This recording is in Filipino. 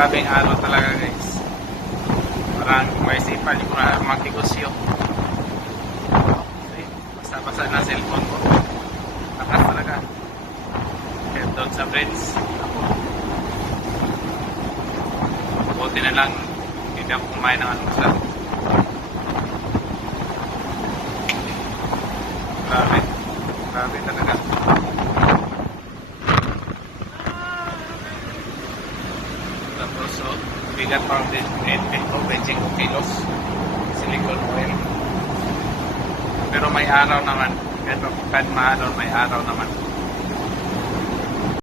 Grabing araw talaga guys. Parang may sipan ko na magnegosyo. Basta-basta na cellphone ko. Lakas talaga. Kaya doon sa friends. Buti na lang hindi ako kumain ng almusal. Grabe. Grabe talaga. Tapos so, bigat pa din 25 kilos silicone oil. Pero may araw naman. Kahit maaraw, may araw naman.